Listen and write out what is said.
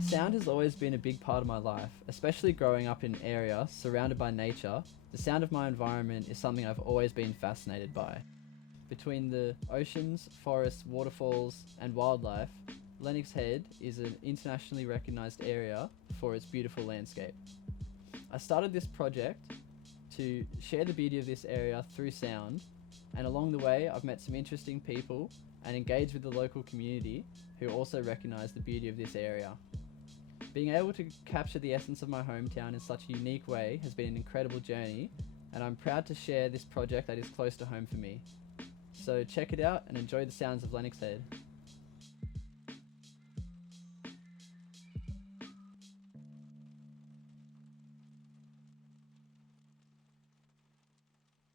Sound has always been a big part of my life, especially growing up in an area surrounded by nature. The sound of my environment is something I've always been fascinated by. Between the oceans, forests, waterfalls, and wildlife, Lennox Head is an internationally recognised area for its beautiful landscape. I started this project to share the beauty of this area through sound, and along the way I've met some interesting people and engaged with the local community who also recognise the beauty of this area. Being able to capture the essence of my hometown in such a unique way has been an incredible journey, and I'm proud to share this project that is close to home for me. So check it out and enjoy the sounds of Lennox Head.